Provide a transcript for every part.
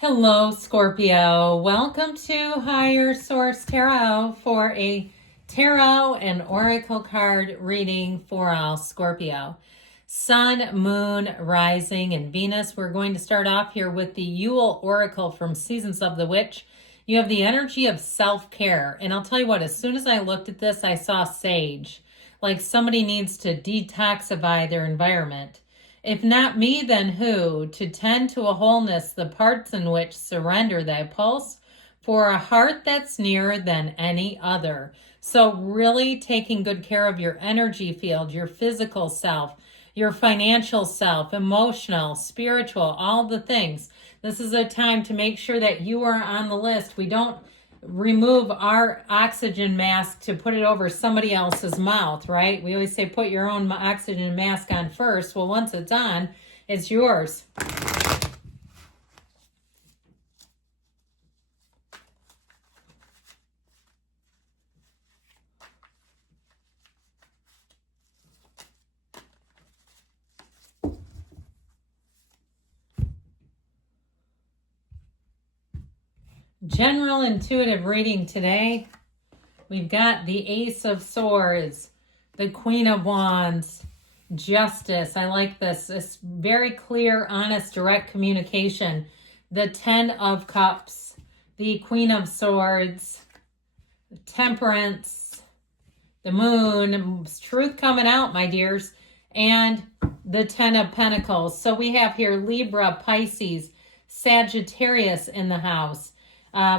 Hello, Scorpio. Welcome to Higher Source Tarot for a tarot and oracle card reading for all Scorpio. Sun, Moon, Rising, and Venus. We're going to start off here with the Yule Oracle from Seasons of the Witch. You have the energy of self-care. And I'll tell you what, as soon as I looked at this, I saw sage. Like somebody needs to detoxify their environment. If not me, then who? To tend to a wholeness, the parts in which surrender thy pulse, for a heart that's nearer than any other. So really taking good care of your energy field, your physical self, your financial self, emotional, spiritual, all the things. This is a time to make sure that you are on the list. We don't remove our oxygen mask to put it over somebody else's mouth, right? We always say put your own oxygen mask on first. Well, once it's on, it's yours. General intuitive reading today. We've got the Ace of Swords, the Queen of Wands, Justice. I like this. It's very clear, honest, direct communication. The Ten of Cups, the Queen of Swords, Temperance, the Moon, truth coming out, my dears, and the Ten of Pentacles. So we have here Libra, Pisces, Sagittarius in the house.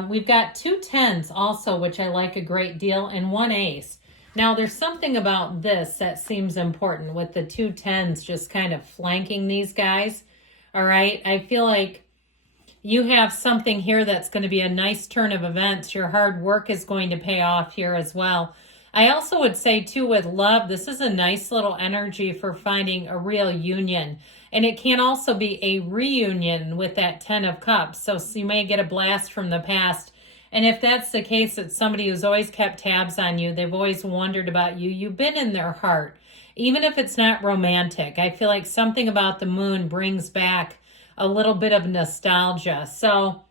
We've got 2 tens also, which I like a great deal, and 1 ace. Now, there's something about this that seems important with the 2 tens just kind of flanking these guys. All right. I feel like you have something here that's going to be a nice turn of events. Your hard work is going to pay off here as well. I also would say, too, with love, this is a nice little energy for finding a real union. And it can also be a reunion with that 10 of Cups. So you may get a blast from the past. And if that's the case, it's somebody who's always kept tabs on you. They've always wondered about you. You've been in their heart. Even if it's not romantic, I feel like something about the moon brings back a little bit of nostalgia. So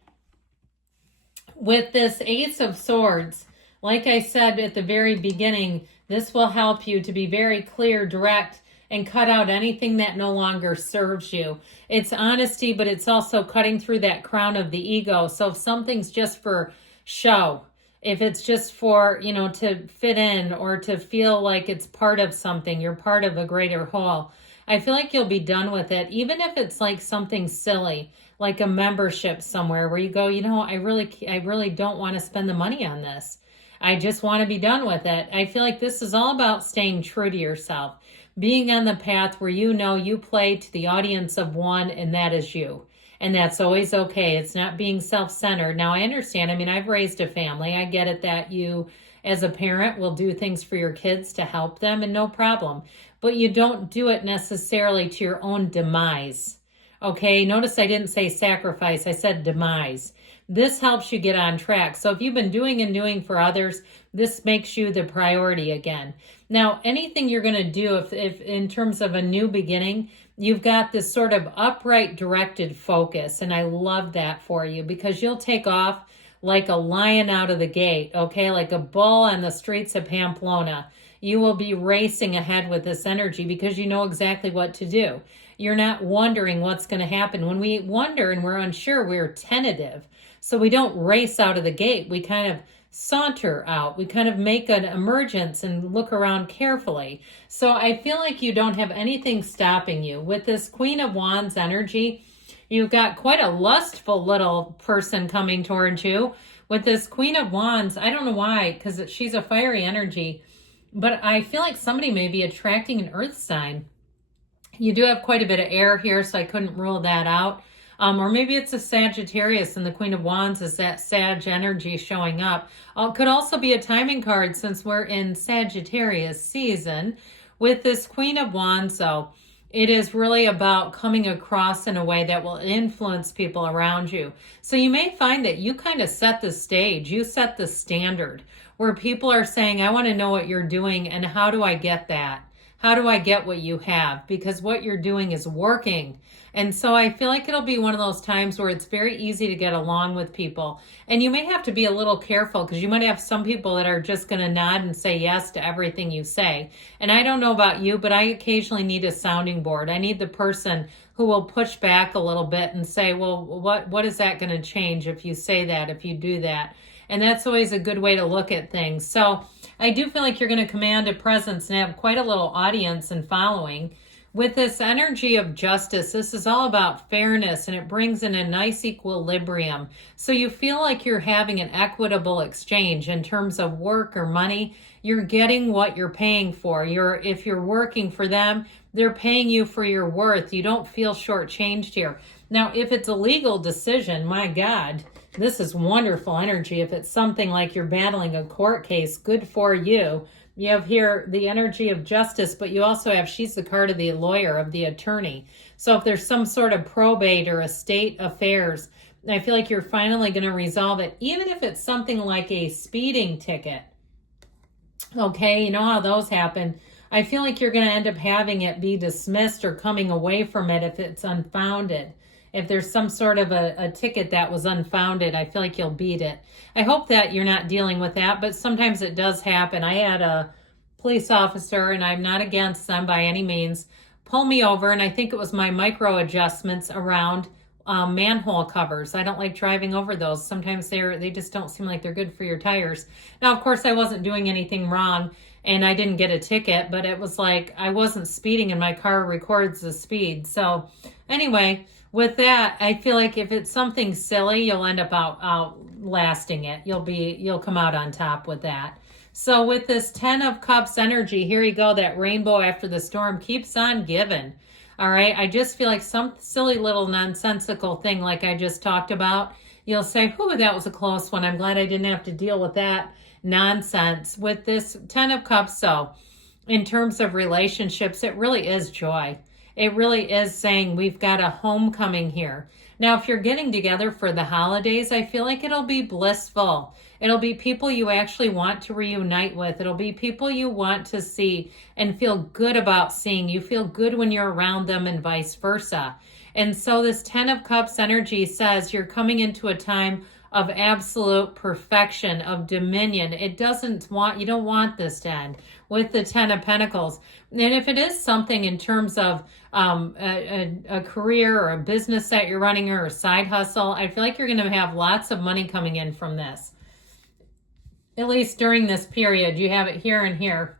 with this Ace of Swords, like I said at the very beginning, this will help you to be very clear, direct, and cut out anything that no longer serves you. It's honesty, but it's also cutting through that crown of the ego. So if something's just for show, if it's just for, to fit in or to feel like it's part of something, you're part of a greater whole, I feel like you'll be done with it. Even if it's like something silly, like a membership somewhere where you go, I really don't want to spend the money on this. I just want to be done with it. I feel like this is all about staying true to yourself, being on the path where you play to the audience of one, and that is you. And that's always okay. It's not being self-centered. Now, I understand. I've raised a family. I get it that you, as a parent, will do things for your kids to help them, and no problem. But you don't do it necessarily to your own demise. Okay? Notice I didn't say sacrifice. I said demise. This helps you get on track. So if you've been doing for others, this makes you the priority again. Now, anything you're going to do, if in terms of a new beginning, you've got this sort of upright, directed focus. And I love that for you because you'll take off like a lion out of the gate, okay? Like a bull on the streets of Pamplona. You will be racing ahead with this energy because you know exactly what to do. You're not wondering what's going to happen. When we wonder and we're unsure, we're tentative. So we don't race out of the gate. We kind of saunter out. We kind of make an emergence and look around carefully. So I feel like you don't have anything stopping you. With this Queen of Wands energy, you've got quite a lustful little person coming towards you. With this Queen of Wands, I don't know why, because she's a fiery energy, but I feel like somebody may be attracting an earth sign. You do have quite a bit of air here, so I couldn't rule that out. Or maybe it's a Sagittarius and the Queen of Wands is that Sag energy showing up. Could also be a timing card since we're in Sagittarius season. With this Queen of Wands, though, it is really about coming across in a way that will influence people around you. So you may find that you kind of set the stage. You set the standard where people are saying, I want to know what you're doing and how do I get that? How do I get what you have? Because what you're doing is working. And so I feel like it'll be one of those times where it's very easy to get along with people. And you may have to be a little careful because you might have some people that are just going to nod and say yes to everything you say. And I don't know about you, but I occasionally need a sounding board. I need the person who will push back a little bit and say, well, what is that going to change if you say that, if you do that? And that's always a good way to look at things. So I do feel like you're going to command a presence and have quite a little audience and following. With this energy of justice, this is all about fairness, and it brings in a nice equilibrium. So you feel like you're having an equitable exchange in terms of work or money. You're getting what you're paying for. If you're working for them, they're paying you for your worth. You don't feel shortchanged here. Now, if it's a legal decision, my God, this is wonderful energy. If it's something like you're battling a court case, good for you. You have here the energy of justice, but you also have, she's the card of the lawyer, of the attorney. So if there's some sort of probate or estate affairs, I feel like you're finally going to resolve it, even if it's something like a speeding ticket. Okay, you know how those happen. I feel like you're going to end up having it be dismissed or coming away from it if it's unfounded. If there's some sort of a ticket that was unfounded, I feel like you'll beat it. I hope that you're not dealing with that, but sometimes it does happen. I had a police officer, and I'm not against them by any means, pull me over, and I think it was my micro adjustments around manhole covers. I don't like driving over those. Sometimes they just don't seem like they're good for your tires. Now, of course, I wasn't doing anything wrong, and I didn't get a ticket, but it was like I wasn't speeding, and my car records the speed. So anyway, with that, I feel like if it's something silly, you'll end up outlasting it. You'll come out on top with that. So with this 10 of Cups energy, here you go, that rainbow after the storm keeps on giving. All right, I just feel like some silly little nonsensical thing like I just talked about, you'll say, whew, that was a close one. I'm glad I didn't have to deal with that nonsense. With this 10 of Cups, so in terms of relationships, it really is joy. It really is saying we've got a homecoming here. Now, if you're getting together for the holidays, I feel like it'll be blissful. It'll be people you actually want to reunite with. It'll be people you want to see and feel good about seeing. You feel good when you're around them and vice versa. And so this 10 of Cups energy says you're coming into a time of absolute perfection, of dominion. You don't want this to end with the 10 of Pentacles. And if it is something in terms of a career or a business that you're running or a side hustle, I feel like you're going to have lots of money coming in from this. At least during this period, you have it here and here.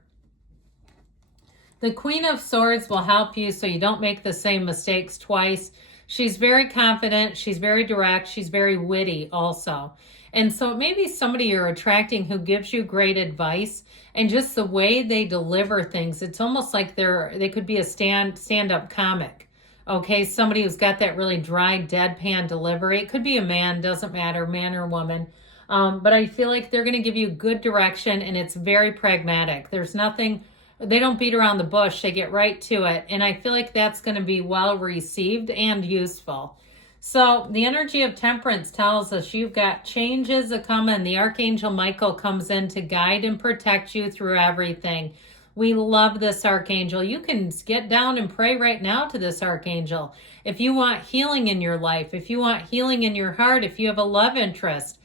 The Queen of Swords will help you so you don't make the same mistakes twice. She's very confident. She's very direct. She's very witty also. And so it may be somebody you're attracting who gives you great advice, and just the way they deliver things, it's almost like they could be a stand-up comic. Okay, somebody who's got that really dry, deadpan delivery. It could be a man, doesn't matter, man or woman. But I feel like they're going to give you good direction, and it's very pragmatic. There's nothing, they don't beat around the bush. They get right to it. And I feel like that's going to be well received and useful. So the energy of Temperance tells us you've got changes a coming. The Archangel Michael comes in to guide and protect you through everything. We love this Archangel. You can get down and pray right now to this Archangel. If you want healing in your life, if you want healing in your heart, if you have a love interest,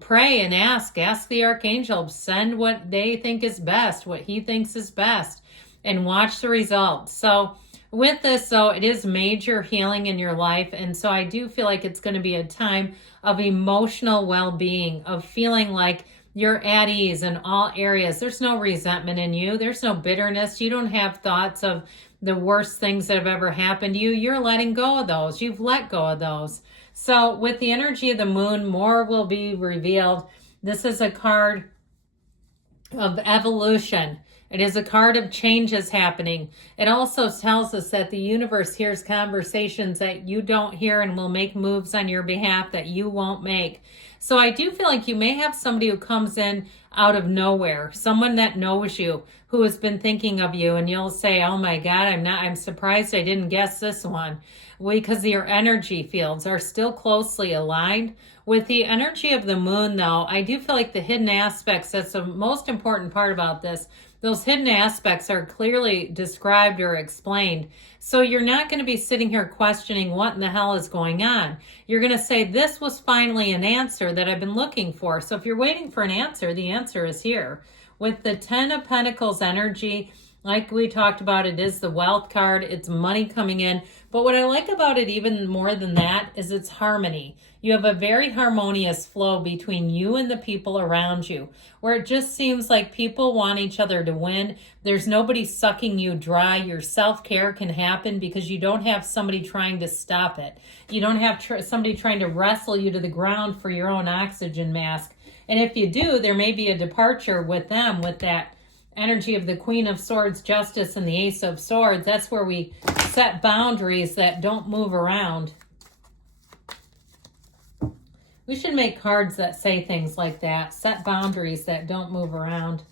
pray and ask the Archangel, send what they think is best, what he thinks is best, and watch the results. So with this, though, it is major healing in your life. And so I do feel like it's going to be a time of emotional well-being, of feeling like you're at ease in all areas. There's no resentment in you. There's no bitterness. You don't have thoughts of the worst things that have ever happened to you. You're letting go of those. You've let go of those. So with the energy of the moon, more will be revealed. This is a card of evolution. It is a card of changes happening. It also tells us that the universe hears conversations that you don't hear and will make moves on your behalf that you won't make. So I do feel like you may have somebody who comes in out of nowhere, someone that knows you, who has been thinking of you, and you'll say, oh my God, I'm surprised I didn't guess this one. Because your energy fields are still closely aligned. With the energy of the moon, though, I do feel like the hidden aspects, that's the most important part about this, Those hidden aspects are clearly described or explained. So you're not going to be sitting here questioning what in the hell is going on. You're going to say, this was finally an answer that I've been looking for. So if you're waiting for an answer, the answer is here. With the Ten of Pentacles energy, like we talked about, it is the wealth card. It's money coming in. But what I like about it even more than that is its harmony. You have a very harmonious flow between you and the people around you, where it just seems like people want each other to win. There's nobody sucking you dry. Your self-care can happen because you don't have somebody trying to stop it. You don't have somebody trying to wrestle you to the ground for your own oxygen mask. And if you do, there may be a departure with them, with that energy of the Queen of Swords, Justice, and the Ace of Swords. That's where we set boundaries that don't move around. We should make cards that say things like that. Set boundaries that don't move around.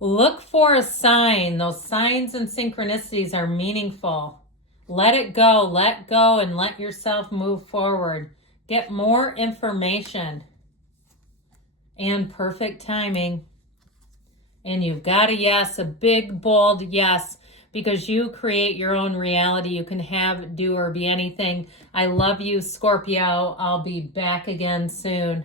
Look for a sign. Those signs and synchronicities are meaningful. Let it go, and let yourself move forward. Get more information and perfect timing. And you've got a yes, a big, bold yes, because you create your own reality. You can have, do, or be anything. I love you, Scorpio. I'll be back again soon.